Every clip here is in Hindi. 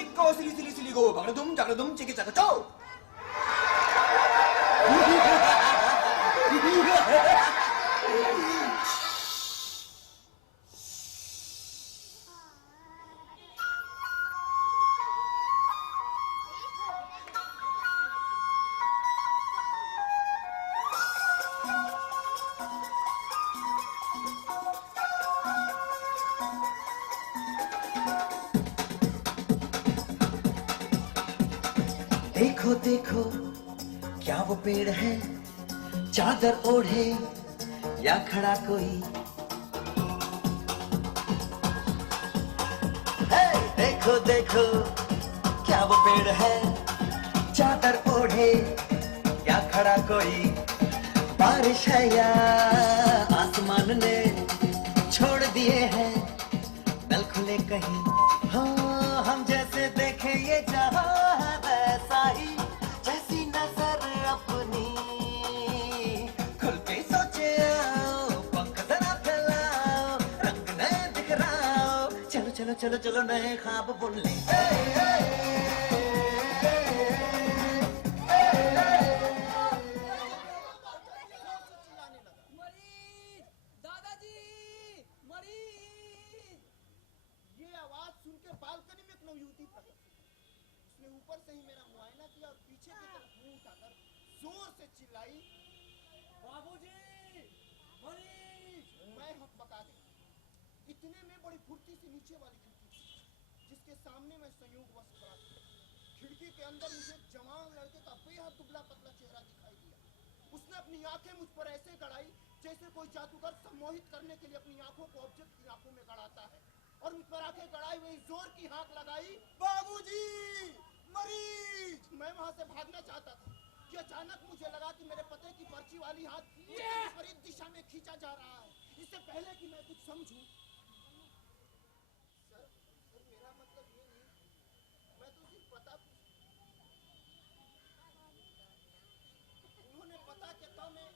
चिक्को सिली सिली सिली गो जागड़दुम चिकी चकचो। देखो देखो क्या वो पेड़ है, चादर ओढ़े या खड़ा कोई। हे देखो देखो क्या वो पेड़ है, चादर ओढ़े या खड़ा कोई। बारिश है या आसमान ने छोड़ दिए हैं नल खुले कहीं। हाँ हम जैसे देखें ये जहां है वैसा ही, जैसी नजर अपनी खुल के सोचे आओ, पंख जरा फैलाओ, रंग नए दिखराओ, चलो चलो चलो चलो नए ख्वाब बुन ले। बालकनी में एक नवयुवती प्रकट हुई। उसने ऊपर से ही मेरा मुआयना किया और पीछे की तरफ मुंह उठाकर जोर से चिल्लाई, बाबूजी, मरीज। मैं हकबका गया। इतने में बड़ी फुर्ती से नीचे वाली खिड़की थी, जिसके सामने मैं संयोगवश खड़ा था। खिड़की के अंदर मुझे जवान लड़के का बेहद दुबला पतला चेहरा दिखाई दिया। उसने अपनी आंखें मुझ पर ऐसे गड़ाई जैसे कोई जादूगर सम्मोहित करने के लिए अपनी आंखों को ऑब्जेक्ट की आंखों में गड़ाता है, और मुझ पर आंखें गड़ाई हुई जोर की हाँक लगाई, बाबूजी, मरीज। मैं वहां से भागना चाहता था कि अचानक मुझे लगा कि मेरे पते की पर्ची वाली हाथ विपरीत दिशा में खींचा जा रहा है। इससे पहले कि मैं कुछ समझूं, सर मेरा मतलब ये नहीं, मैं तो सिर्फ पता उन्होंने पता के तो में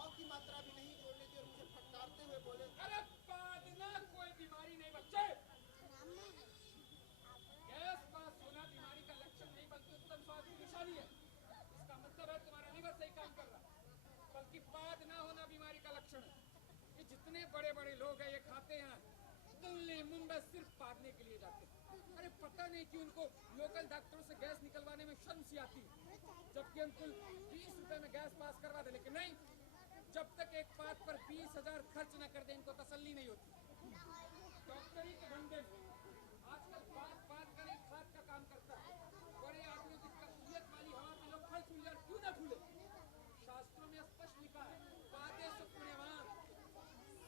और की मात्रा भी नहीं जोड़ने दी और मुझे फटकारते हुए बोले, अरे पादना कोई बीमारी नहीं बच्चे। गैस पास होना बीमारी का लक्षण नहीं बल्कि उत्तम स्वास्थ्य की निशानी है। इसका मतलब है तुम्हारा लिवर सही काम कर रहा है, बल्कि पाद ना होना बीमारी का लक्षण है। ये जितने बड़े बड़े लोग हैं ये खाते हैं दिल्ली मुंबई सिर्फ पादने के लिए जाते हैं। अरे पता नहीं कि उनको लोकल डॉक्टरों से गैस निकलवाने में शर्म सी आती है, जबकि हम कुल 20 रुपए में गैस पास करवा दे। लेकिन नहीं, जब तक एक पाद पर 20,000 खर्च न कर दे इनको तसल्ली नहीं होती। डॉक्टरी के धंधे में आजकल पाद का नहीं खाद का काम करता है। बड़े आदमियों की कब्जियत वाली हवा में लोग फल फूल जाए क्यों न फूले। शास्त्रों में स्पष्ट लिखा है, पादे सो पुण्यवान,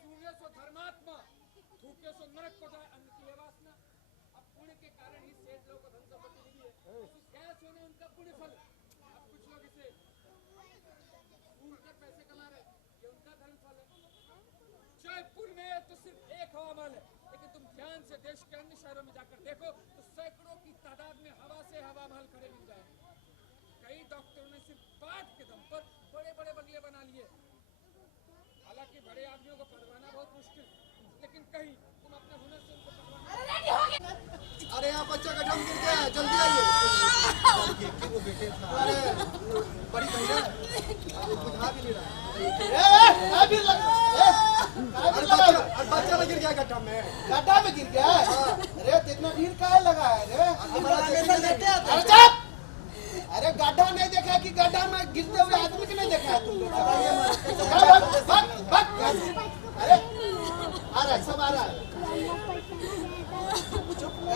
सूर्य सो धर्मात्मा, थूके सो नरक को जाए अन्न की वासना। अब पुण्य के कारण ही सेठ लोग धन संपत्ति मिली है, गैस होना उनका पुण्य फल। अब कुछ लोग इसे फूल कर पैसे कमा रहे, ये उनका धर्म फल है। जयपुर में तो सिर्फ एक हवा महल है, लेकिन तुम ध्यान से देश के अन्य शहरों में जाकर देखो तो सैकड़ों की तादाद में हवा से हवा महल खड़े मिल जाएंगे। कई डॉक्टरों ने सिर्फ पाद के दम पर बड़े बड़े बंगले बना लिए। हालांकि बड़े आदमियों को पढ़वाना बहुत मुश्किल, लेकिन कहीं तुम अपने हुनर से उनको पढ़वाना। अरे यहाँ बच्चा का दम गिर गया, जल्दी आइए। अरे बड़ी भैया बुझा भी नहीं रहा। बच्चा गिर गया गड्ढा में गिर गया। अरे इतना भीड़ काहे लगा है रे? अरे गड्ढा नहीं देखा कि गड्ढा में गिरते हुए आदमी को नहीं देखा है तुम लोग? अरे आ रहा है, सब आ रहा है।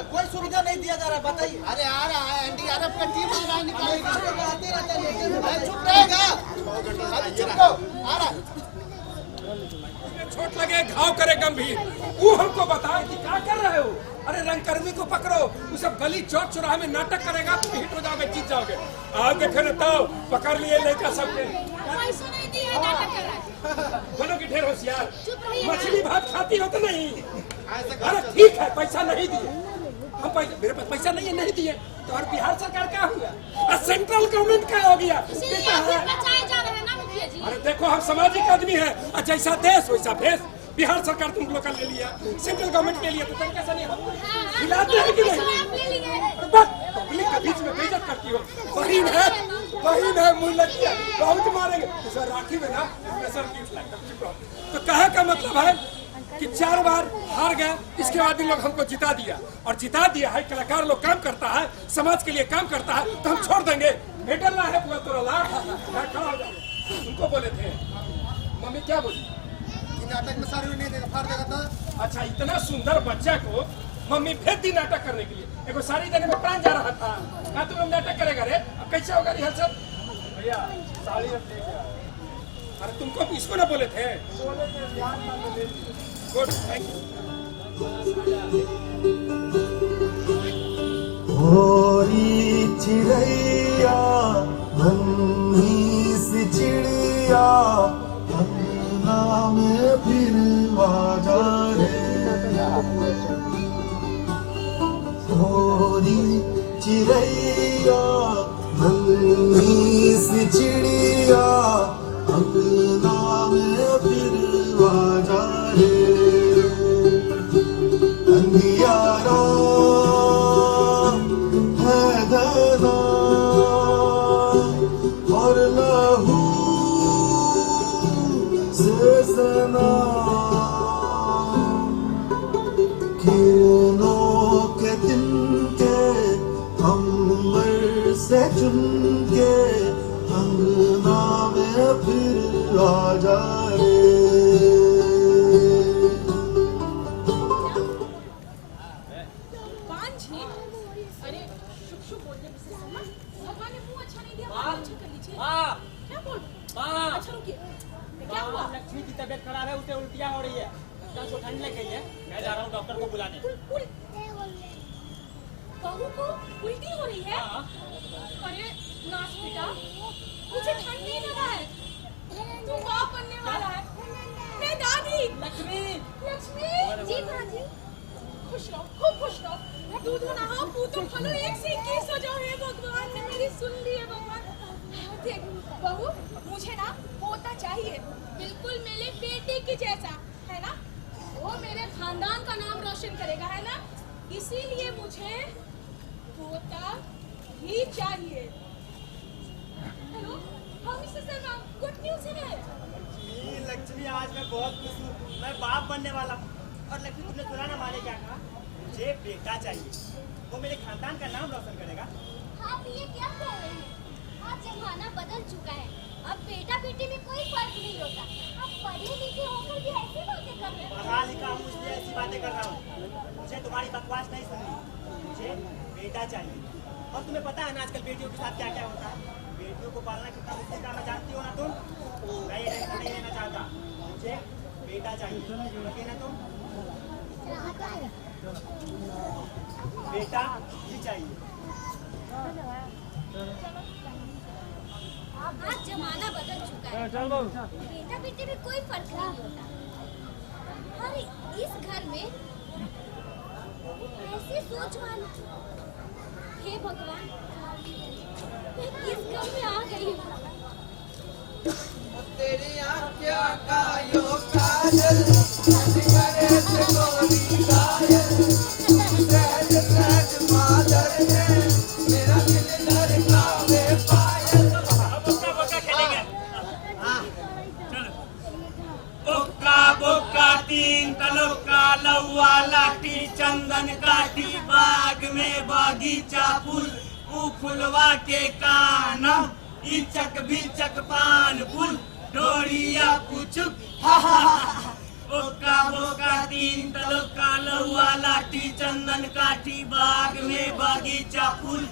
कोई सुविधा नहीं दिया जा रहा, बताइए। अरे आ रहा है, एनडीआरएफ का टीम आ रहा है, निकालेगा। चुप रहेगा, चुप रहो, आ रहा है। चोट लगे, घाव करे गंभीर, वो हमको बताए कि क्या कर रहे हो। अरे रंगकर्मी को पकड़ो, वो सब गली चौक चौराहे में नाटक करेगा, तुम हिट हो जाओगे, जीत जाओगे। आओगे फिर बताओ, पकड़ लिए लेकर सबके। बोलो कि ढेर होशियार, मछली भात खाती हो तो नहीं? अरे ठीक है, पैसा नहीं दिए हम, मेरे पास पैसा नहीं है, नहीं दिए तो। और बिहार सरकार क्या हुआ, सेंट्रल गवर्नमेंट क्या हो गया? अरे देखो हम सामाजिक आदमी हैं, जैसा देश वैसा भेष। बिहार सरकार तुम लोग का ले लिया, सेंट्रल गवर्नमेंट ले लिया, तो तुम कैसा नहीं हो? खिलाते हैं कि नहीं? पब्लिक के बीच में बेइज्जत करती हो। बहन है मुँह लगी है, बहुत मारेंगे। तो सर राखी में ना स्पेशल गिफ्ट लाएगा। तो कहे का मतलब है कि 4 बार हार गए, इसके बाद इन लोग हमको जिता दिया, और जिता दिया है। कलाकार लोग काम करता है, समाज के लिए काम करता है, तो हम छोड़ देंगे? मेडल ला है पूरा तोरा ला, खड़ा हो जाए। उनको बोले थे, मम्मी क्या बोली? नाटक में सारी नहीं देगा, फाड़ देगा तो। अच्छा, इतना सुंदर बच्चा को मम्मी भेज दी नाटक करने के लिए। एगो साड़ी देने में प्राण जा रहा था, क्या तुम लोग नाटक करेगा रे? अब कैसे होगा रिहर्सल? भैया साड़ी अरे तुमको इसको ना बोले थे? Good, thank you. होरी चिड़ैया नन्ही सी चिड़िया अंगना में फिर आजा रे। होरी चिड़ैया नन्ही सी चिड़िया अंगना में फिर आजा रे। अंधियारा है घना और लहू से सना, किरणों के तिनके अंबर से चुन के अंगना में फिर आजा रे। अरे शुभ शुभ बोलते हैं, भगवान ने मुंह अच्छा नहीं दिया, अच्छा कर लीजिए। क्या बोल? अच्छा रुकिए, क्या हुआ? लक्ष्मी की तबीयत खराब है, उसे उल्टियाँ हो रही है, तो ठंड लग गई है। मैं जा रहा हूँ डॉक्टर को बुलाने। बहू को उल्टी हो रही है? अरे नाच बेटा, मुझे ठंड नहीं लगा है, तू बाप बनने वाला है। मैं दादी लक्ष्मी। लक्ष्मी जी भाजी, खुश रहो, खूब खुश रहो। दूध नहाओ, पूतो फलो, एक से 21 हो जाओ। हे भगवान ने मेरी सुन ली है भगवान। देख बहू, मुझे ना पोता चाहिए, बिल्कुल मेरे बेटे की जैसा, है ना? वो मेरे खानदान का नाम रोशन करेगा, है ना? इसीलिए मुझे पोता ही चाहिए। हेलो, हाँ मिस्टर शर्मा, गुड न्यूज़ है। लक्ष्मी, आज मैं बहुत खुश हूँ, मैं बाप बनने वाला हूँ। और लक्ष्मी, तुमने सुना ना माने क्या कहा? मुझे बेटा चाहिए, वो मेरे खानदान का नाम रोशन करेगा। आप ये क्या कह रहे हैं? आज जमाना बदल चुका है, अब बेटा बेटी में कोई फर्क नहीं होता। आप पढ़े लिखे होकर भी ऐसी बातें कर रहे हैं। पढ़ा लिखा हूँ इसलिए ऐसी बातें कर रहा हूँ। मुझे तुम्हारी बकवास नहीं सुननी, मुझे बेटा चाहिए। और तुम्हें पता है ना आजकल बेटियों के साथ क्या क्या होता है? बेटियों को पालना कितना मुश्किल काम है, जानती हो ना तुम? मैं ये टेंशन नहीं लेना चाहता, मुझे बेटा चाहिए, समझे ना तुम? बेटा ही चाहिए। आज जमाना बदल चुका है, बेटा बेटी में कोई फर्क नहीं होता। और इस घर में ऐसी सोच वाले, हे भगवान, मैं किस घर में आ गई हूँ? तेरी आँखों का यो काजल, करे से गोरी काजल, सहज सहज मादर ने मेरा दिल धड़कावे पायल। बोका खेलेंगे। बोका बोका तीन तलों का लौवा लाठी चंदन काठी बाग में बागीचा फूल फुलवा के कानम इचक बिचक पान फूल डोरिया पुचुक बोका बोका तीन तलों का लौवा लाठी चंदन काठी बाग में बागीचा फूल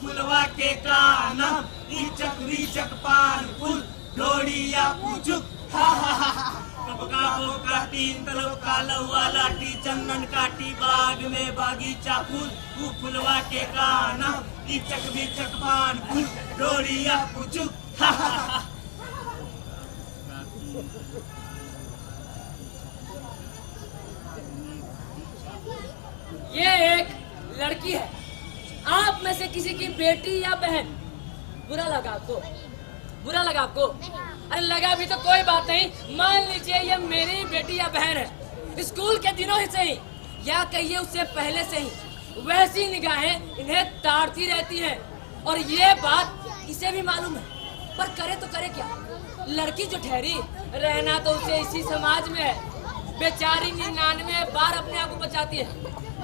फुलवा के कानम इचक बिचक पान फूल डोरिया पुचुक बोका बोका तीन तलों का लौवा लाठी चंदन काठी बाग में बागीचा फूल फुलवा के कानम इचक बिचक पान फूल डोरिया पुचुक। ये एक लड़की है, आप में से किसी की बेटी या बहन। बुरा लगा आपको? बुरा लगा आपको? अरे लगा भी तो कोई बात नहीं, मान लीजिए ये मेरी बेटी या बहन है, स्कूल के दिनों से ही या कहिए उससे पहले से ही वैसी निगाहें इन्हें ताड़ती रहती हैं। और ये बात इसे भी मालूम है, पर करे तो करे क्या। लड़की जो ठहरी, रहना तो उसे इसी समाज में है। बेचारी 99 बार अपने आप को बचाती है,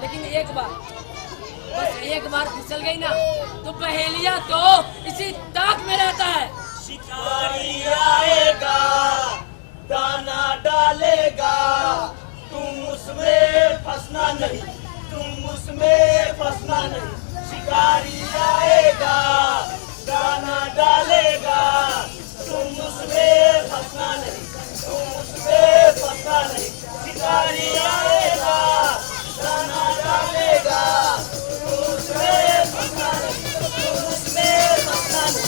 लेकिन एक बार, बस एक बार फिसल गई ना तो पहेलिया तो इसी ताक में रहता है। शिकारी आएगा, दाना डालेगा, तुम उसमें फंसना नहीं, तुम उसमें फंसना नहीं। शिकारी आएगा, दाना डालेगा, तुम उसमें फंसना नहीं, तुम उसमें फंसना नहीं। शिकारी आएगा, दाना डालेगा, तुम उसमें फंसना नहीं, तुम उसमें फंसना नहीं।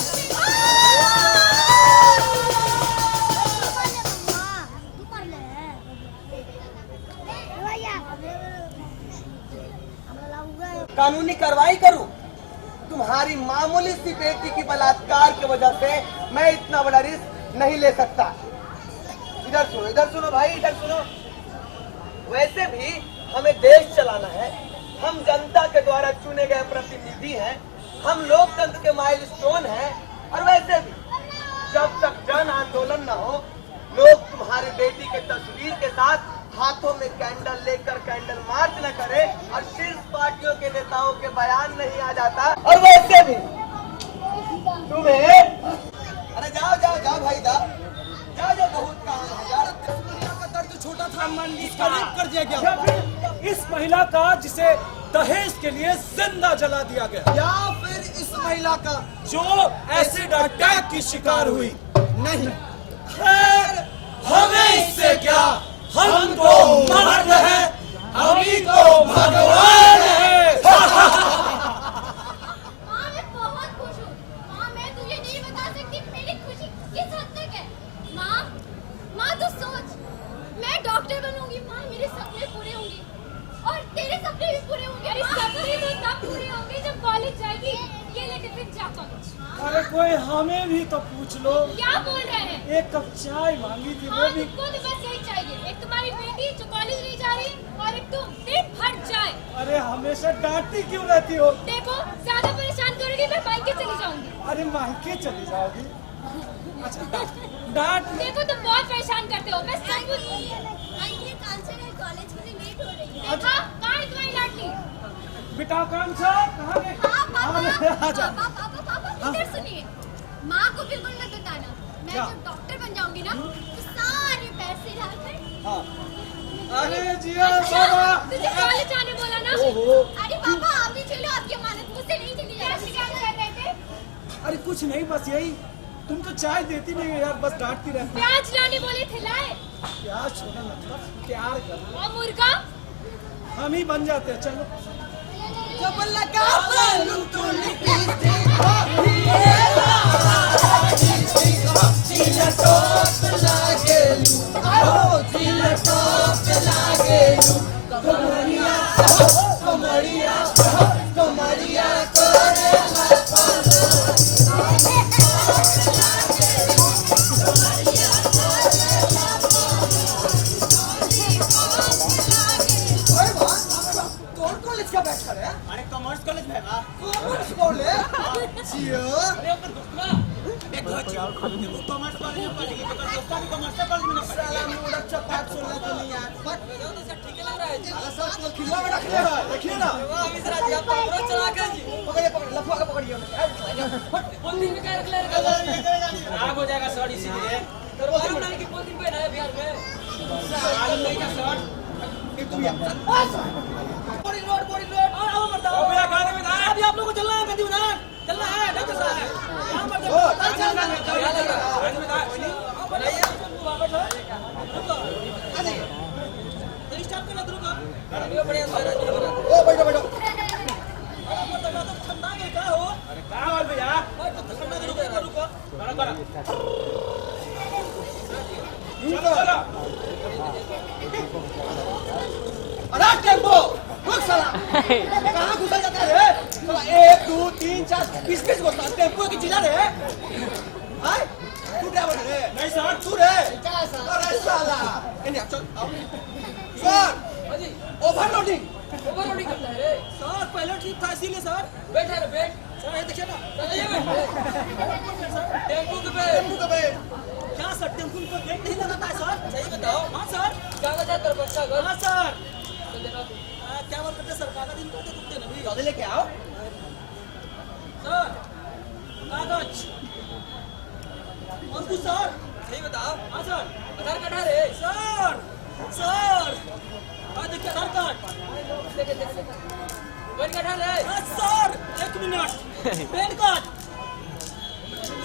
कानूनी कार्रवाई करूं? तुम्हारी मामूली सी बेटी की बलात्कार की वजह से मैं इतना बड़ा रिस्क नहीं ले सकता। इधर सुनो भाई, इधर सुनो। वैसे भी हमें देश चलाना है, हम जनता के द्वारा चुने गए प्रतिनिधि हैं, हम लोकतंत्र के माइलस्टोन हैं। और वैसे भी जब तक जन आंदोलन न हो, लोग तुम्हारी बेटी के तस्वीर के साथ हाथों में कैंडल लेकर कैंडल मार्च न करे और शीर्ष पार्टियों के नेताओं के बयान नहीं आ जाता। और वैसे भी तुम्हें, अरे जाओ जाओ जाओ भाई जाओ जाओ, बहुत काम है यार। दर्द छोटा था, इसका रेप कर दिया गया, या फिर इस महिला का जिसे दहेज के लिए जिंदा जला दिया गया, या फिर इस महिला का जो एसिड अटैक की शिकार हुई। नहीं, खैर हमें इससे क्या, हम तो मर्द हैं, हम ही तो भगवान हैं। माँ मैं बहुत खुश हूँ। माँ मैं तुझे नहीं बता सकती मेरी खुशी किस हद तक है। माँ तू सोच, मैं डॉक्टर बनूंगी। माँ मेरे सपने पूरे होंगे और तेरे सपने भी पूरे होंगे। अरे सपने तो तब पूरे होंगे जब कॉलेज जाएगी। ये ले टिफिन जा कॉलेज। अरे कोई हमें भी तो पूछ लो। क्या बोल रहे हैं? एक कप चाय मांगी थी, वो भी। तुमको तो बस यही चाहिए, एक तुम्हारी बेटी जो कॉलेज नहीं जा रही और एक तुम पेट फट जाए। अरे हमेशा डांटती क्यों रहती हो? देखो ज्यादा परेशान करोगी मैं मायके चली जाऊंगी। अरे मायके चली जाओगी? अच्छा डांट। देखो तुम बहुत परेशान करते हो। मैं सब कॉलेज के लिए लेट हो रही है। देखा कहाँ है तुम्हारी लाडली? बेटा कौन सा कहाँ गए? पापा इधर सुनिए। माँ को बिल्कुल मत बताना। मैं जब डॉक्टर बन जाऊंगी ना तो सारे पैसे लाकर। अरे जिया बाबा, तुझे कॉलेज जाने बोला ना। अरे पापा आप भी चलो, आपकी अमानत मुझसे नहीं चली जाएगी। क्या कर रहे थे? अरे कुछ नहीं, बस यही, तुम तो चाय देती नहीं है यार, बस डांटती रहती। प्याज लाने बोले थे, लाए? प्याज छोड़ना मतलब प्यार कर। और मुर्गा? हम ही बन जाते हैं, चलो। जब लगा बालू तो निकलती अरे कॉमर्स कॉलेज में है ना? कॉमर्स बोले जियो। कॉमर्स कॉलेज में पढ़ेगी, दोस्ता भी कॉमर्स कॉलेज में पढ़ेगी। साला मुड़ा चपाट सुनना तो नहीं यार। ठीक लग रहा है जी। साला सब को खिलवा में रख ले है, देखिए ना। मिश्रा जी आप तो अमृत चला के जी। पकड़िए लफुआ का पकड़िए। पॉलिथीन में क्या रख ले? आग हो जाएगा शॉर्ट इसीलिए। मालूम नहीं कि पॉलिथीन पे है बिहार में। मालूम नहीं क्या शॉर्ट? बड़ी रोड और आओ मत आओ। मेरा गाने में था। अभी आप लोगों को चलना है गंदी बना, चलना है डॉक्टर साहब। यहाँ पर देखो स्टार्ट करना शुरू कर। बढ़िया ओ बैठो बैठो। ठंडा के क्या हो? कहाँ और भैया? ठंडा के रुको। चलो चलो। अरे टेम्पो रुक साला। कहाँ घुसा जाता है रे? साला 1 2 3 4 20 को टेम्पो की चीज़ रे। हाय तू ड्राइवर रे? नहीं सर। तू रे? अरे साला इन्हें चल आओ सर हाजी ओवरलोडिंग ओवरलोडिंग करता है रे सर पहले ठीक था इसीलिए सर बैठ रे बैठ सर ये देखिए ना चल ये बैठ टेम्पो के पे टेम्पो का बैग क्या सर टेम्पो पर ब्रेक नहीं लगाता है सर? सही बताओ हाँ सर। कागज है तेरे बच्चा घर हाँ सर। चल देखो क्या बात करते सर? कागज इनको दे कुत्ते नहीं। जल्दी लेके आओ सर कागज और कुछ सर? सही बताओ हाँ सर। आधार कार्ड है रे सर सर देखिए आधार कार्ड। देख देख पैन कार्ड है रे हाँ sir 1 minute pan card.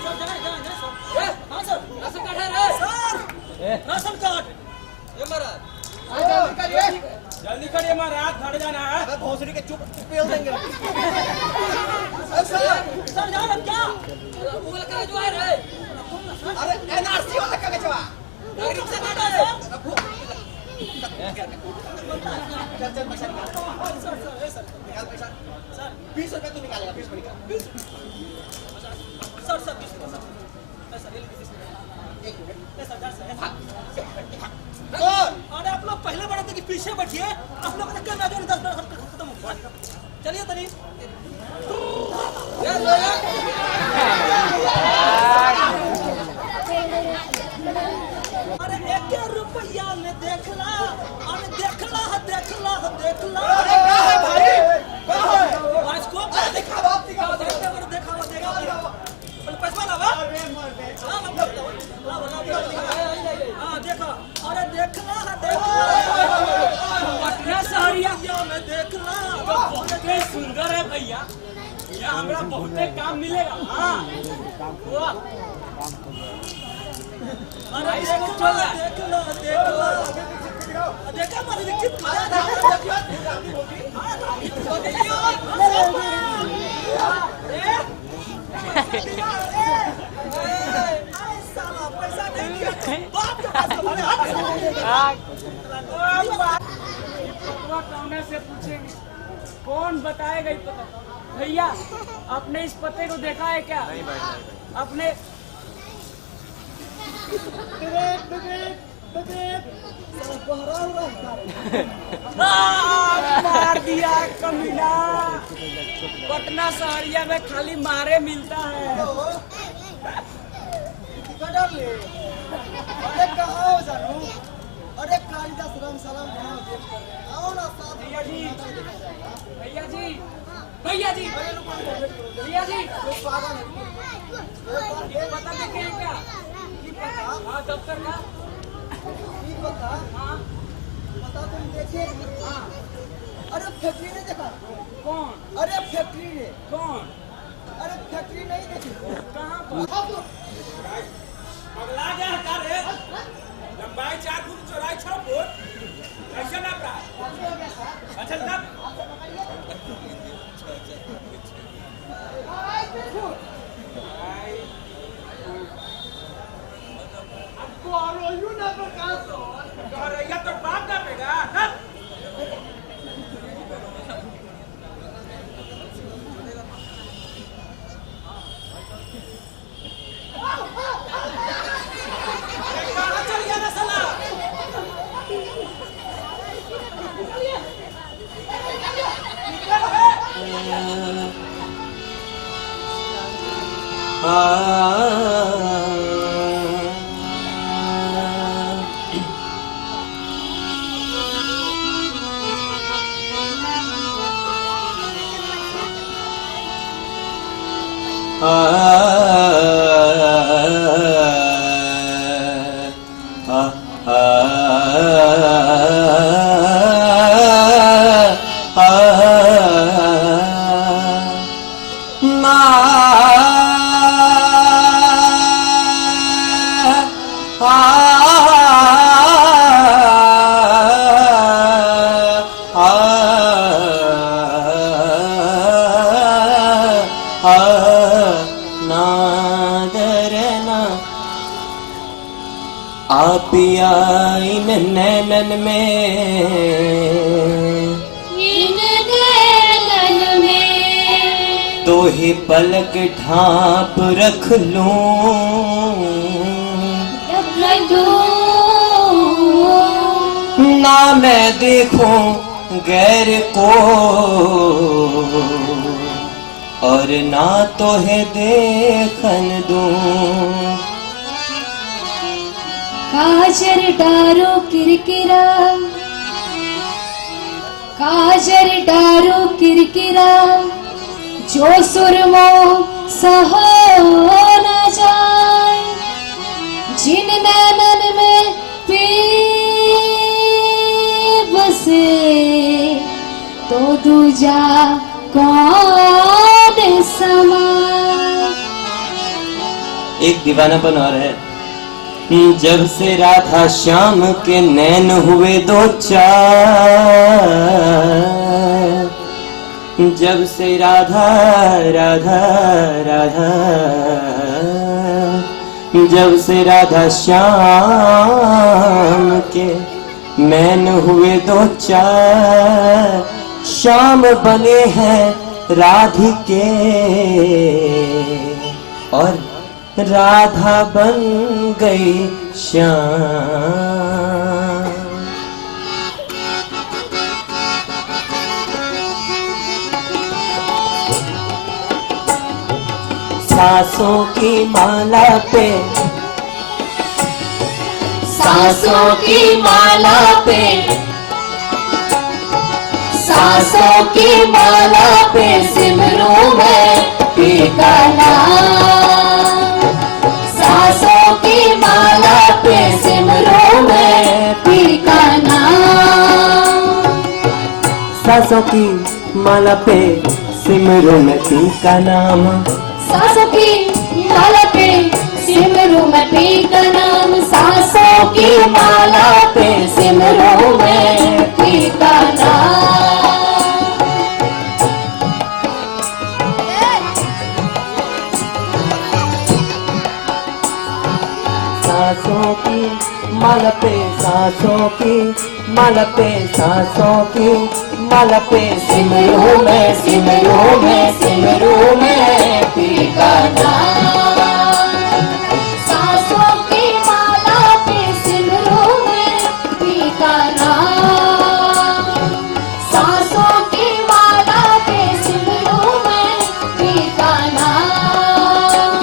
Sir जाए जाए जाए सर। ए हाँ सर राशन कार्ड है रे सर राशन कार्ड। ये महाराज जल्दी करिए जल्दी करिए महाराज, खड़े जाना है। अबे भोसड़ी के चुप पेल देंगे सर सर जाओ अब क्या? वो लगा जो है रे अरे एनआरसी वाला कागजवा नागरिक से काटा है चल चल पैसा निकाल सर सर ए सर निकाल पैसा सर 20 रुपए तू निकालेगा 20 रुपए निकाल 20 सर सर 20 सर सर ये लीजिए 1 मिनट सर सर सर अरे आप लोग पहले बढ़े थे कि पीछे बैठिए। आप लोग क्या ना 10 मिनट खत्म हो गया। चलिए तनी अरे 1 रुपया में देखला अरे देखला देखला देखला अरे क्या है भाई क्या है आज को दिखा बाप दिखा देखा पैसा लावा हाँ देखो अरे देखला पटना शहरिया में देखला बहुत सुंदर है भैया यहाँ हमरा बहुत काम मिलेगा हाँ अरे देखला देखला देखा मारी विकसित पैसा नहीं बाप के पास कौन से पूछेंगे कौन बताएगा ये पता भैया आपने इस पते को देखा है क्या नहीं भाई आपने मार दिया कमीना पटना शहरिया में खाली मारे मिलता है अरे कहाँ हो जानू अरे कालिदास राम सलाम कहाँ देख कर आओ ना साथ भैया जी भैया जी भैया जी भैया जी ये पता देखे हैं क्या हाँ दफ्तर का ठीक बता हाँ बता तुम देखे हाँ अरे फैक्ट्री नहीं देखा कौन अरे फैक्ट्री है कौन अरे फैक्ट्री नहीं देखी कहाँ पर अगला जा हटा रे, लंबाई 4 फुट चौड़ाई 6 फुट, ऐसे नाप रहा है। अच्छा नाप। आपको आलोयू ना प्रकाश हो गौरैया तो बाप नापेगा ना। आप इन नैनन में तो ही पलक ढांप रख लूं ना मैं देखूं गैर को और ना तो है देखन दूं। काजर डारो किरकिरा, काजर डारो किरकिरा, जो सुरमो सहो न जाए, जिन नैनन में पीर बसे तो दूजा कौन समा। एक दीवानापन और है। जब से राधा श्याम के नैन हुए दो चार, जब से राधा राधा राधा, जब से राधा श्याम के नैन हुए दो चार, श्याम बने हैं राधिके और राधा बन गई श्याम। सांसों की माला पे, सांसों की माला पे, सांसों की माला पे सिमरू मैं पीर का नाम। सांसों की माला पे सिमरू मैं पीर का नाम। सांसों की माला पे सिमरू मैं पीर का नाम। सांसों की माला पे सिमरू मैं पीर का नाम। सांसों की माला पे सिमरू मैं पीर का नाम। सांसों की माला पे, सांसों की माला पे, सांसों की माला पे सिमरू मैं, सिमरू मैं, सिमरू मैं पीर का नाम। सांसों की माला पे सिमरू मैं पीर का नाम। सांसों की माला पे सिमरू मैं पीर का नाम।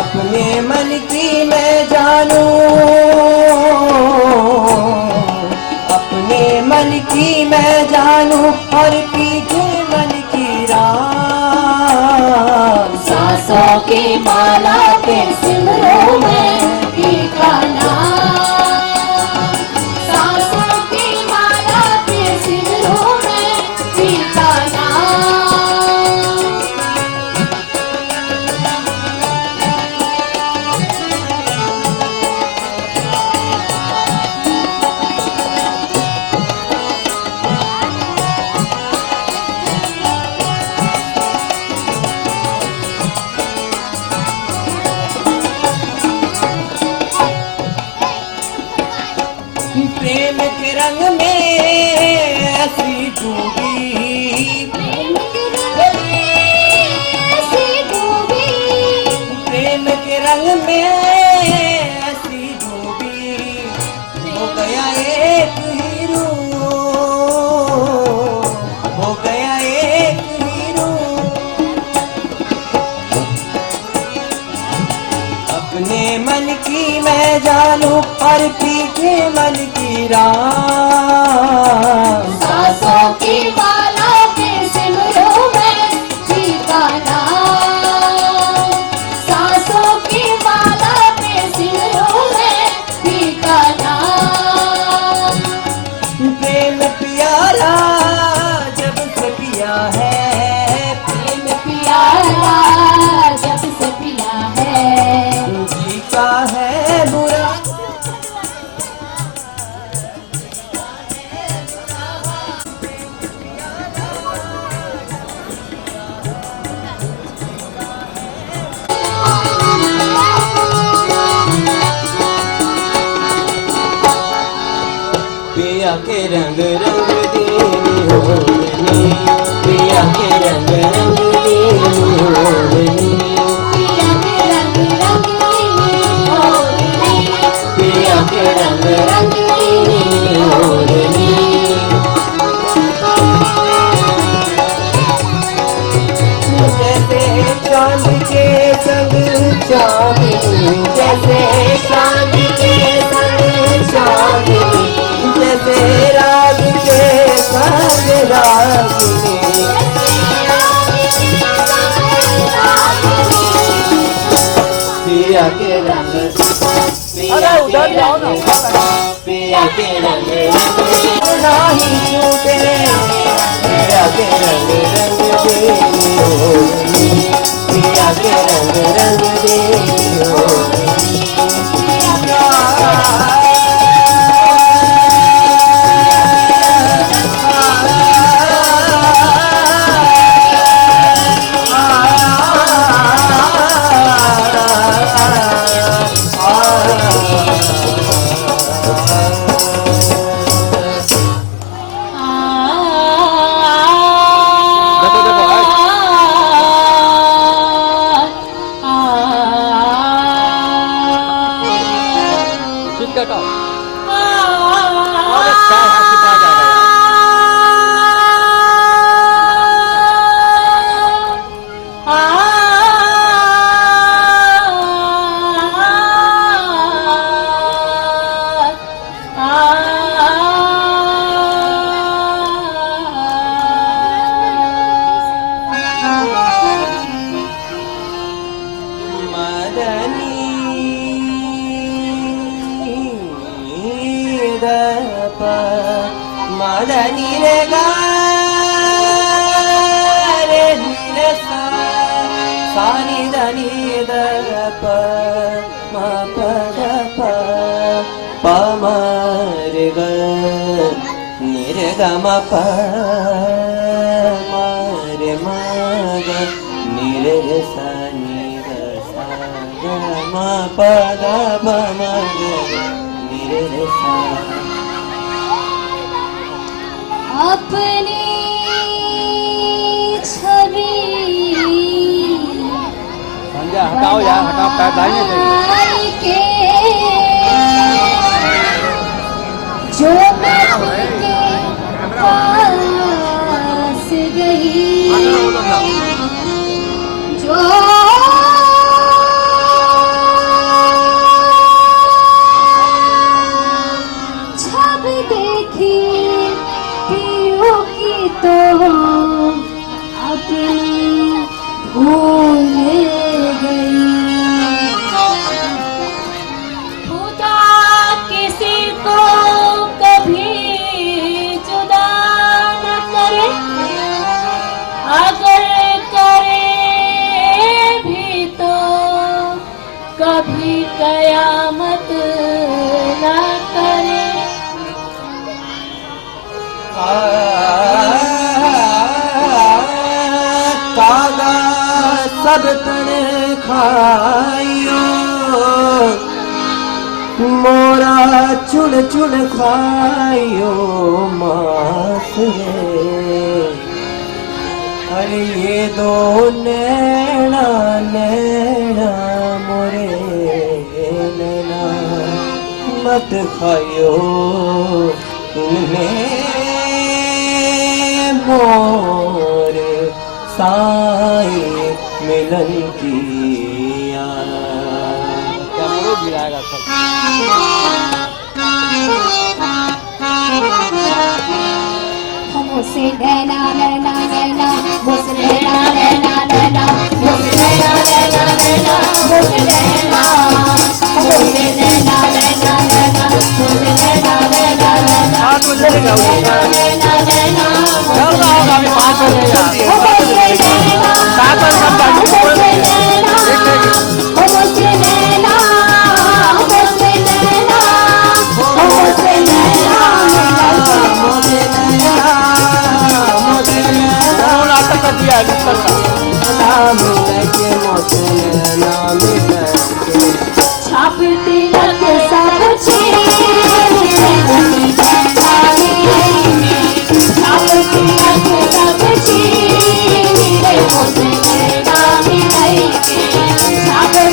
अपने मन की मैं जानूं, अपने मन की मैं जानूं और पीछे मन की राह। सांसों की माला पे सिमरू मैं पीर का नाम। सांसों की माला पे सिमरू मैं पीर का नाम। प्रेम के रंग में ऐसी डूबी, प्रेम के रंग में ऐसी डूबी, प्रेम के रंग में ऐसी डूबी, हो गया एक हीरो, हो गया एक हीरो। अपने मन की मैं जानूं और पीछे मन की राह। सांसों की माला पे सिमरू मैं पीर का नाम। सांसों की माला पे सिमरू मैं पीर का नाम। प्रेम प्यारा जब से पिया है, प्रेम प्यारा जब से पिया है, जीता है बुरा। पिया के रंग रंग दी होली, पिया के रंग रंग दी होली, पिया के रंग रंगीनी होली, पिया के रंग रंगीनी होली। अरे उधर जाओ ना। पिया के रंग नहीं छूटे, पिया के रंग दे पिया के रंग दे मदनी रे गा रे नी सा सा नि द नि द प म प द प प म रे ग नि रे ग म प म रे म ग नि रे सा नि ग सा ग म प द प म ग नि रे सा। अपनी छवि संजय हटाओ यार, हटाओ पैर डालने के जो मैं उनके पास गई, जो छब देखी तो अपनी भूल गई। खुदा किसी को कभी जुदा न करे, अगर करे भी तो कभी कयामत न करे। कागा सब तने खाइयो, मोरा चुन चुन खाइयो मास रे। अरे ये दो नैना नैना मोरे नैना मत खाइयो, इनमें मोरे साए मिलन की क्या मोरो गिराएगा सब। मुझसे नैना नैना नैना, मुझसे नैना नैना नैना, मुझसे नैना नैना नैना, मुझसे नैना, मुझसे नैना नैना नैना, मुझसे नैना नैना नैना, मुझसे नैना नैना नैना, छाप तिलक सब छाप तिलक सब छाप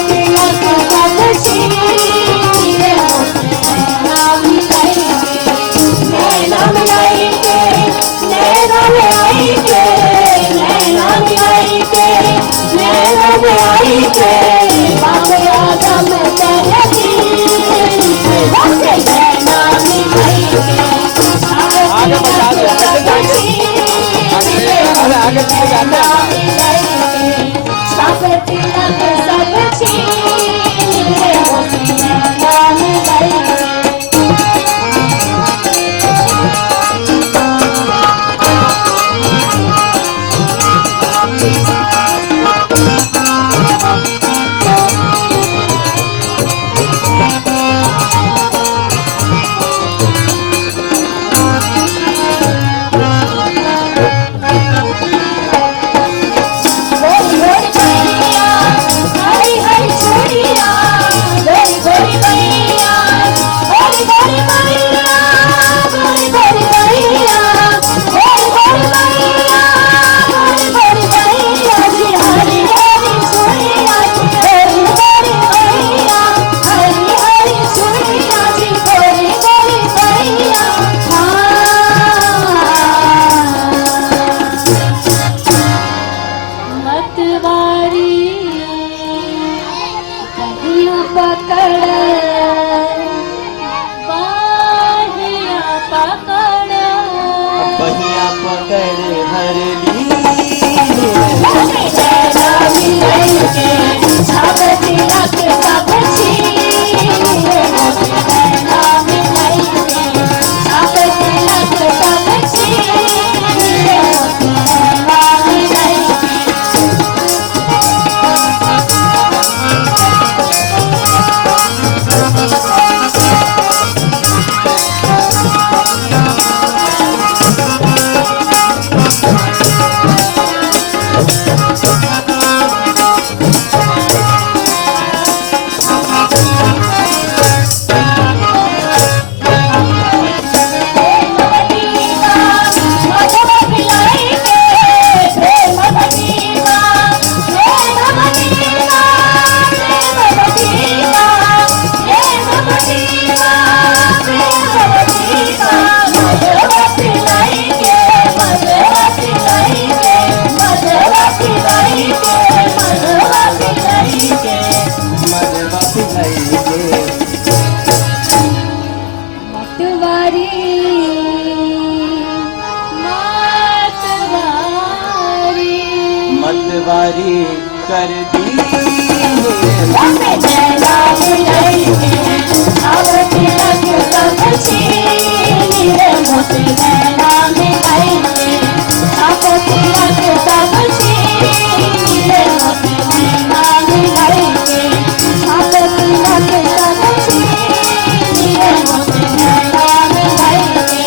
तिलक सब नैना मिलाई के, नैना मिलाई के, नैना मिलाई के, नैना मिलाई के, बाप आदम तेरी बसे नैना मिलाई के, आगे बढ़ा दे, आगे छाप तिलक सब छीन रे, नैना पकड़ा बहिया पकड़ हर ली नैना मिलाई के सब तिलक सब छीन नैना मिलाई के सब तिलक सब छीन नैना मिलाई मतवारी कर दी नैना मिलाई के सब तिलक सब छीन मोती नैना मिलाई के सब तिलक सब छीन मोती नैना मिलाई के सब तिलक सब छीन मोती नैना मिलाई के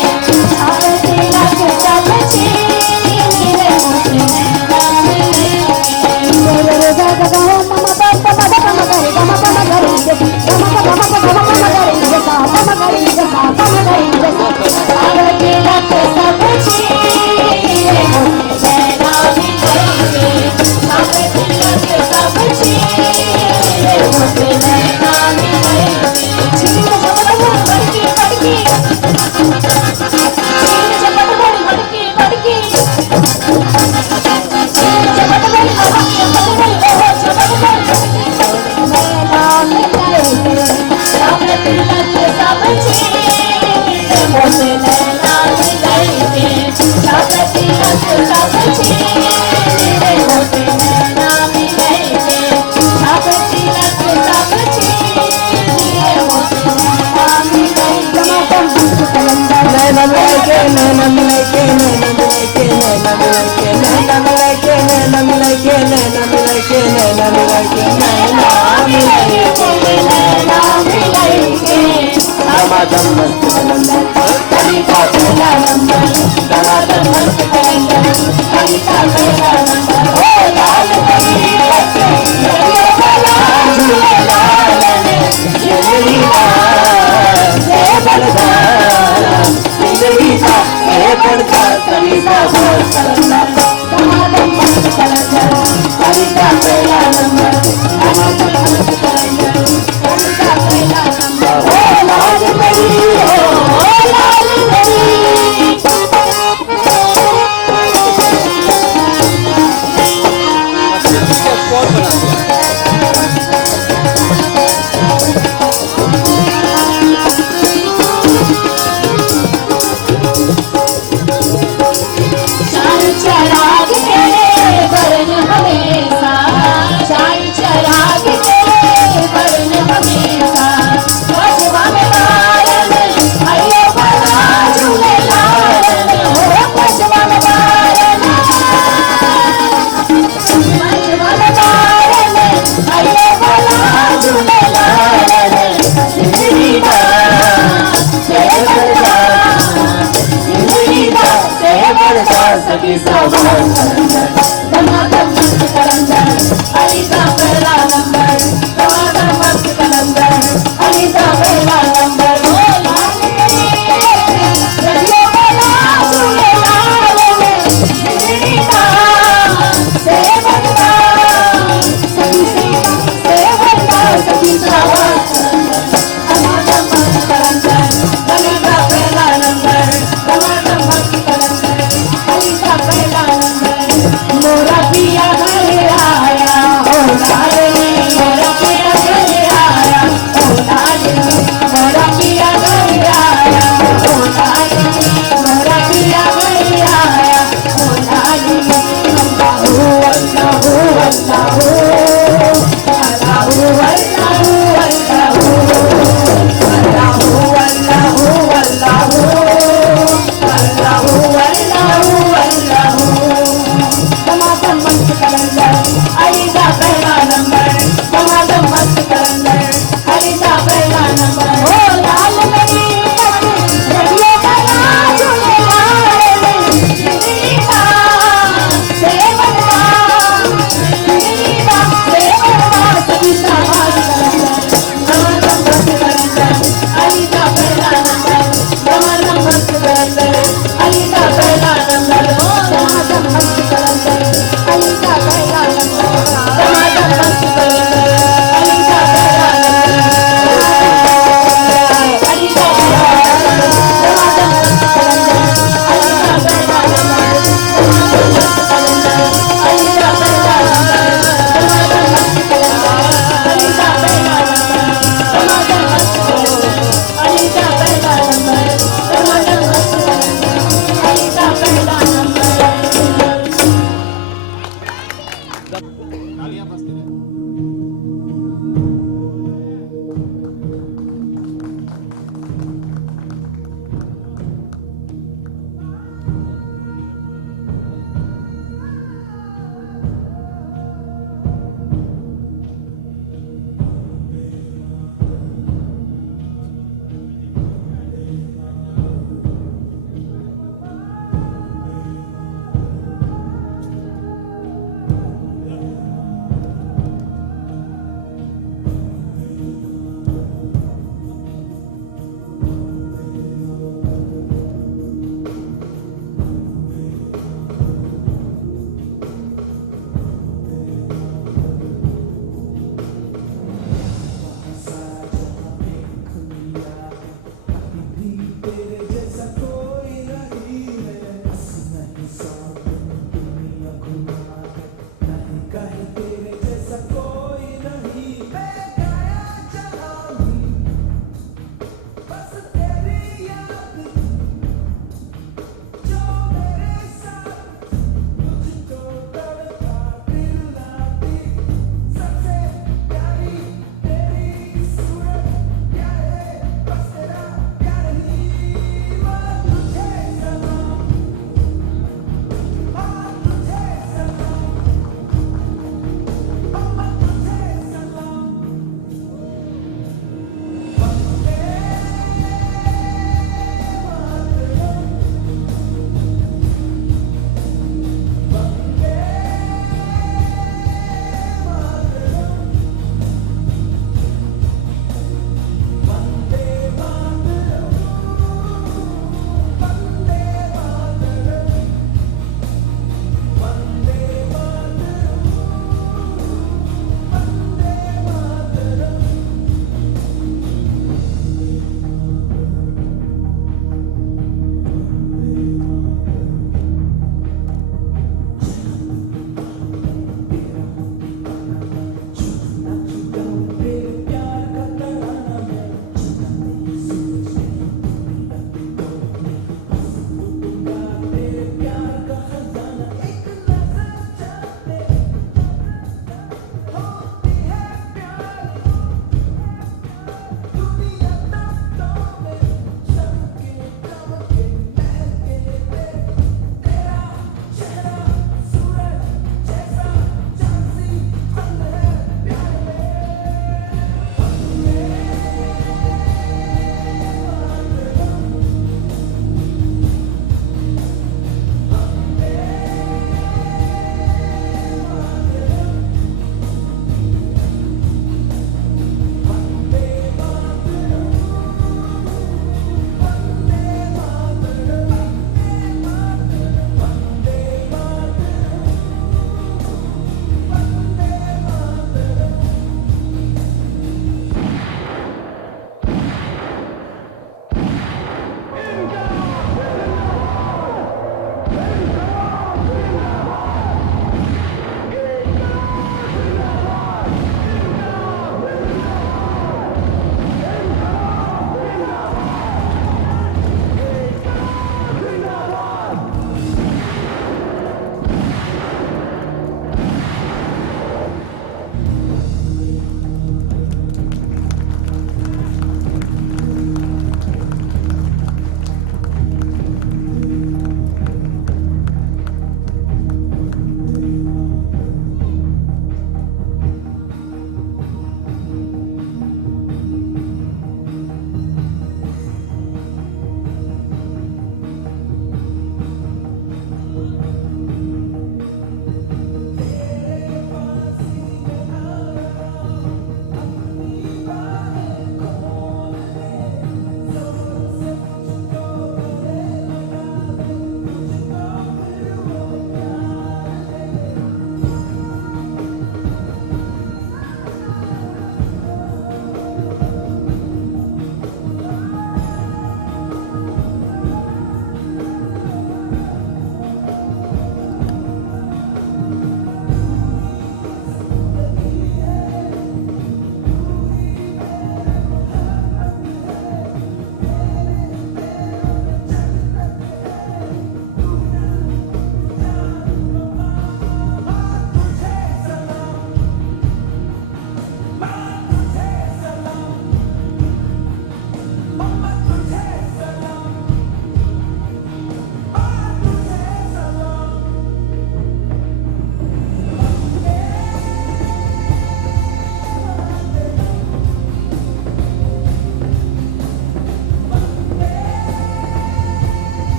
सब तिलक सब छीन मोती नैना मिलाई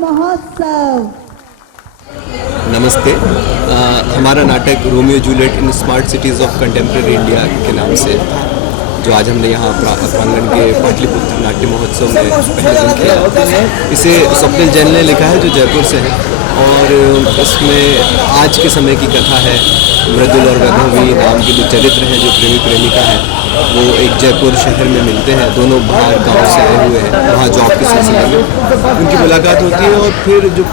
महोत्सव। नमस्ते। हमारा नाटक Romeo Juliet in smart cities of contemporary India के नाम से, जो आज हमने यहाँ प्रांगण के पाटलिपुत्र नाट्य महोत्सव में पहले दिन किया। इसे स्वप्निल जैन ने लिखा है, जो जयपुर से है। और इसमें आज के समय की कथा है। मृदुल और वैभवी नाम के जो चरित्र हैं, जो प्रेमी प्रेमिका है, वो एक जयपुर शहर में मिलते हैं। दोनों बाहर गांव से आए हुए हैं, वहाँ जॉब के सिलसिले में उनकी मुलाकात होती है और फिर जो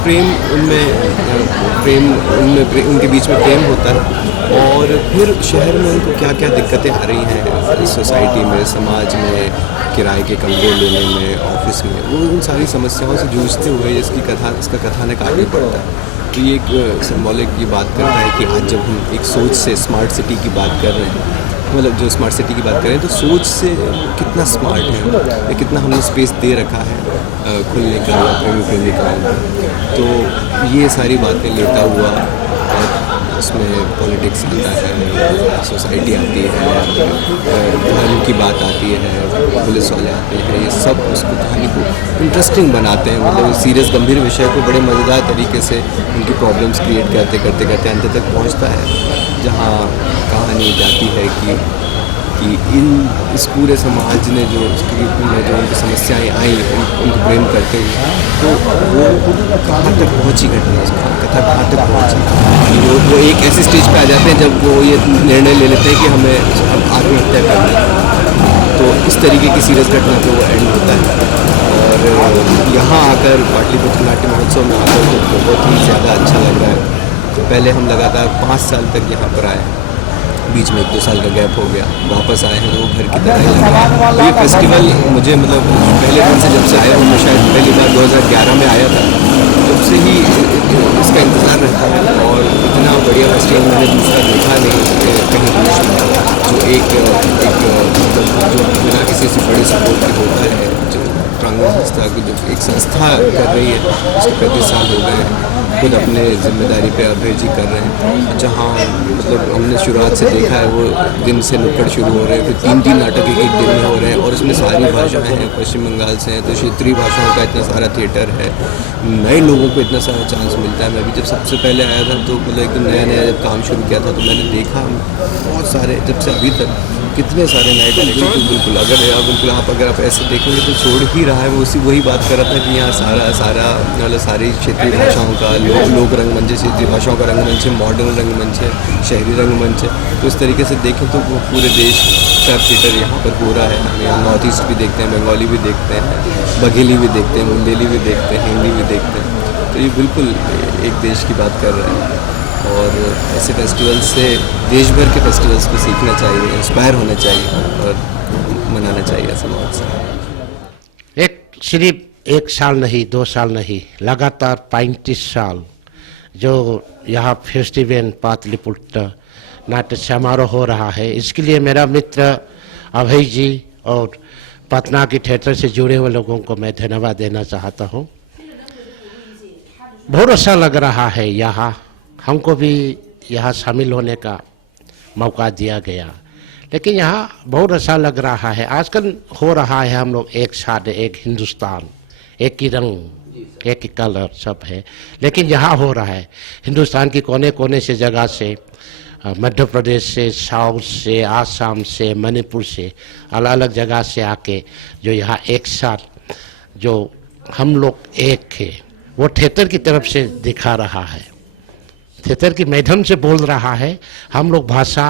उनके बीच में प्रेम होता है। और फिर शहर में उनको क्या क्या दिक्कतें आ रही हैं सोसाइटी में, समाज में, किराए के कमरे लेने में, ऑफिस में, वो उन सारी समस्याओं से जूझते हुए इसका कथानक आगे बढ़ता है। तो ये एक सिंबॉलिक ये बात करता है कि आज जब हम एक सोच से स्मार्ट सिटी की बात कर रहे हैं, मतलब जो स्मार्ट सिटी की बात कर रहे हैं, तो सोच से कितना स्मार्ट है या कितना हमने स्पेस दे रखा है खुलने का या प्रेमी प्रेमिकाओं को। तो ये सारी बातें लेता हुआ उसमें पॉलिटिक्स आता है, सोसाइटी आती है, धर्म की बात आती है, पुलिस वाले आते हैं, ये सब उसको कहानी को इंटरेस्टिंग बनाते हैं। मतलब सीरियस गंभीर विषय को बड़े मज़ेदार तरीके से उनकी प्रॉब्लम्स क्रिएट करते अंत तक पहुंचता है, जहां कहानी जाती है कि इस पूरे समाज ने जो उनकी समस्याएं आई उनको प्रेम करते हुए, तो वो कहाँ तक पहुँची घटना, कथा कहाँ तक पहुँची। वो एक ऐसे स्टेज पे आ जाते हैं जब वो ये निर्णय ले लेते हैं कि हमें अब आत्महत्या करनी है। तो इस तरीके की सीरियस घटना पे वो एंड होता है। और यहाँ आकर पाटलिपुत्र नाट्य महोत्सव में आकर तो बहुत ही ज़्यादा अच्छा लग रहा है। तो पहले हम लगातार 5 साल तक यहाँ पर आए, बीच में 1-2 साल का गैप हो गया, वापस आए हैं वो घर की तरह ही लगा। ये फेस्टिवल मुझे मतलब पहले दिन से जब से आया हूँ, मैं शायद पहली बार 2011 में आया था, तब से ही इसका इंतज़ार रहता है। और इतना बढ़िया फेस्टिवल मैंने दूसरा देखा नहीं कहीं देश में, जो जो बिना किसी से बड़े सपोर्ट के होता है। जो प्रांगण संस्था की जो एक संस्था कर रही है, उसके 35 साल हो गए हैं, खुद अपने जिम्मेदारी पे अभय जी कर रहे हैं। जहाँ मतलब हमने शुरुआत से देखा है, वो दिन से नुक्कड़ शुरू हो रहे हैं, फिर 3-3 नाटक एक दिन में हो रहे हैं, और इसमें सारी भाषाएं हैं। पश्चिम बंगाल से हैं तो क्षेत्रीय भाषाओं का इतना सारा थिएटर है, नए लोगों को इतना सारा चांस मिलता है। मैं भी जब सबसे पहले आया था तो मतलब एकदम नया जब काम शुरू किया था, तो मैंने देखा बहुत सारे, जब से अभी तक कितने सारे नए टैलेंट। बिल्कुल अगर आप ऐसे देखेंगे तो छोड़ ही रहा है। वो वही बात कर रहा था कि यहाँ सारा मतलब सारी क्षेत्रीय भाषाओं का लोक रंगमंच है, क्षेत्रीय भाषाओं का रंगमंच है, मॉडर्न रंगमंच है, शहरी रंगमंच है। तो इस तरीके से देखें तो वो पूरे देश का थिएटर यहाँ पर हो रहा है। हम यहाँ नॉर्थ ईस्ट भी देखते हैं, बंगाली भी देखते हैं, बघेली भी देखते हैं, मुंडेली भी देखते हैं, हिंदी भी देखते हैं। तो ये बिल्कुल एक देश की बात कर रहे हैं। और ऐसे फेस्टिवल से, देश भर के फेस्टिवल्स को सीखना चाहिए, इंस्पायर होना चाहिए और मनाना चाहिए ऐसा महोत्सव। सिर्फ 1 साल नहीं, 2 साल नहीं, लगातार 35 साल जो यहाँ फेस्टिवल पाटलिपुत्र नाट्य समारोह हो रहा है, इसके लिए मेरा मित्र अभय जी और पटना के थिएटर से जुड़े हुए लोगों को मैं धन्यवाद देना चाहता हूँ। बहुत अच्छा लग रहा है यहाँ, हमको भी यहाँ शामिल होने का मौका दिया गया, लेकिन यहाँ बहुत अच्छा लग रहा है। आजकल हो रहा है हम लोग एक साथ, एक हिंदुस्तान, एक ही रंग, एक ही कलर सब है, लेकिन यहाँ हो रहा है हिंदुस्तान की कोने कोने से जगह से, मध्य प्रदेश से, साउथ से, आसाम से, मणिपुर से, अलग अलग जगह से आके जो यहाँ एक साथ जो हम लोग एक है, वो थिएटर की तरफ से दिखा रहा है, थिएटर के माध्यम से बोल रहा है। हम लोग भाषा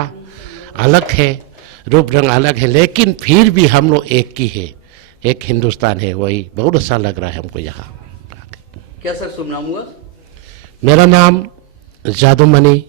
अलग है, रूप रंग अलग है, लेकिन फिर भी हम लोग एक ही है, एक हिंदुस्तान है। वही बहुत अच्छा लग रहा है हमको यहाँ। क्या सर शुभ नाम हुआ? मेरा नाम जादूमणि,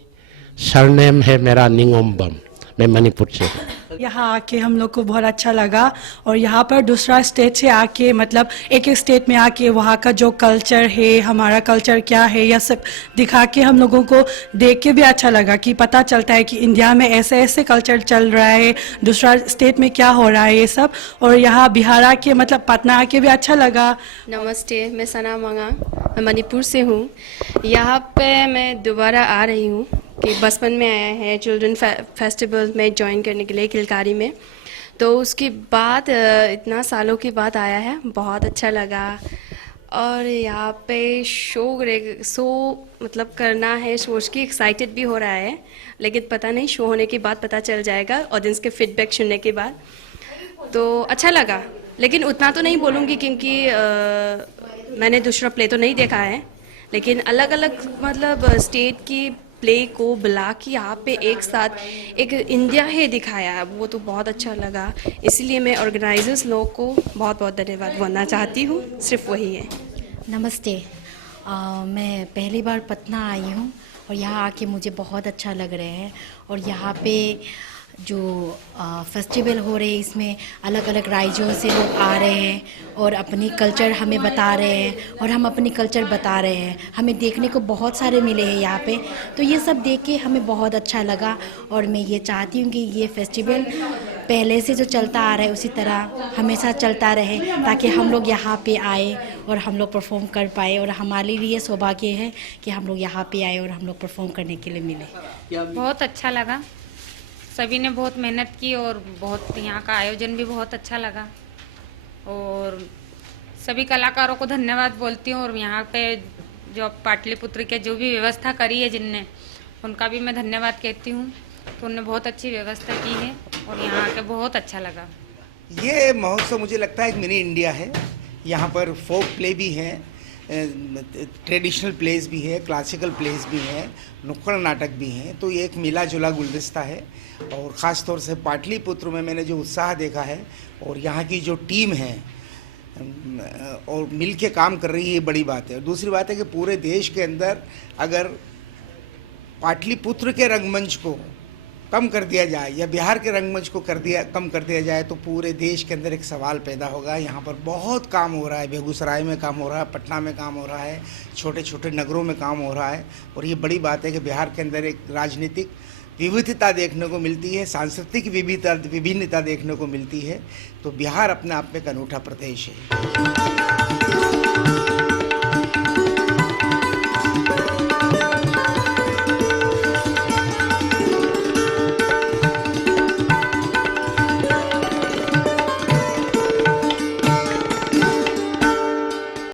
सरनेम है मेरा निंगोम्बम, मैं मणिपुर से हूँ। यहाँ आके हम लोग को बहुत अच्छा लगा, और यहाँ पर दूसरा स्टेट से आके, मतलब एक एक स्टेट में आके वहाँ का जो कल्चर है, हमारा कल्चर क्या है, यह सब दिखा के हम लोगों को देख के भी अच्छा लगा कि पता चलता है कि इंडिया में ऐसे ऐसे कल्चर चल रहा है, दूसरा स्टेट में क्या हो रहा है ये सब। और यहाँ बिहार आके, मतलब पटना आके भी अच्छा लगा। नमस्ते, मैं सना मंगांग, मैं मणिपुर से हूँ। यहाँ पे मैं दोबारा आ रही हूँ कि बचपन में आया है चिल्ड्रन फेस्टिवल में ज्वाइन करने के लिए किलकारी में, तो उसके बाद इतना सालों के बाद आया है, बहुत अच्छा लगा। और यहाँ पे शो मतलब करना है, सोच के एक्साइटेड भी हो रहा है, लेकिन पता नहीं शो होने के बाद पता चल जाएगा, ऑडियंस के फीडबैक सुनने के बाद। तो अच्छा लगा, लेकिन उतना तो नहीं बोलूँगी क्योंकि मैंने दूसरा प्ले तो नहीं देखा है, लेकिन अलग अलग मतलब स्टेट की प्ले को बुला के यहाँ पे एक साथ एक इंडिया है दिखाया, वो तो बहुत अच्छा लगा। इसलिए मैं ऑर्गेनाइजर्स लोग को बहुत बहुत धन्यवाद बोलना चाहती हूँ, सिर्फ वही है। नमस्ते। मैं पहली बार पटना आई हूँ और यहाँ आके मुझे बहुत अच्छा लग रहा है। और यहाँ पे जो फेस्टिवल हो रहे हैं इसमें अलग अलग राज्यों से लोग आ रहे हैं और अपनी कल्चर हमें बता रहे हैं और हम अपनी कल्चर बता रहे हैं। हमें देखने को बहुत सारे मिले हैं यहाँ पे, तो ये सब देख के हमें बहुत अच्छा लगा। और मैं ये चाहती हूँ कि ये फेस्टिवल पहले से जो चलता आ रहा है उसी तरह हमेशा चलता रहे, ताकि हम लोग यहाँ पे आए और हम लोग परफॉर्म कर पाए। और हमारे लिए सौभाग्य है कि हम लोग यहाँ पे आए और हम लोग परफॉर्म करने के लिए मिले। बहुत अच्छा लगा, सभी ने बहुत मेहनत की और बहुत यहाँ का आयोजन भी बहुत अच्छा लगा। और सभी कलाकारों को धन्यवाद बोलती हूँ। और यहाँ पे जो पाटलिपुत्र के जो भी व्यवस्था करी है जिनने, उनका भी मैं धन्यवाद कहती हूँ। तो उन्होंने बहुत अच्छी व्यवस्था की है और यहाँ आके बहुत अच्छा लगा। ये महोत्सव मुझे लगता है एक मिनी इंडिया है। यहाँ पर फोक प्ले भी है, ट्रेडिशनल प्लेस भी है, क्लासिकल प्लेस भी है, नुक्कड़ नाटक भी हैं। तो ये एक मिला जुला गुलदस्ता है। और ख़ास तौर से पाटलिपुत्र में मैंने जो उत्साह देखा है और यहाँ की जो टीम है और मिल के काम कर रही है, ये बड़ी बात है। और दूसरी बात है कि पूरे देश के अंदर अगर पाटलिपुत्र के रंगमंच को कम कर दिया जाए या बिहार के रंगमंच को कम कर दिया जाए तो पूरे देश के अंदर एक सवाल पैदा होगा। यहाँ पर बहुत काम हो रहा है, बेगूसराय में काम हो रहा है, पटना में काम हो रहा है, छोटे छोटे नगरों में काम हो रहा है। और ये बड़ी बात है कि बिहार के अंदर एक राजनीतिक विविधता देखने को मिलती है, सांस्कृतिक विभिन्नता देखने को मिलती है। तो बिहार अपने आप में एक अनूठा प्रदेश है।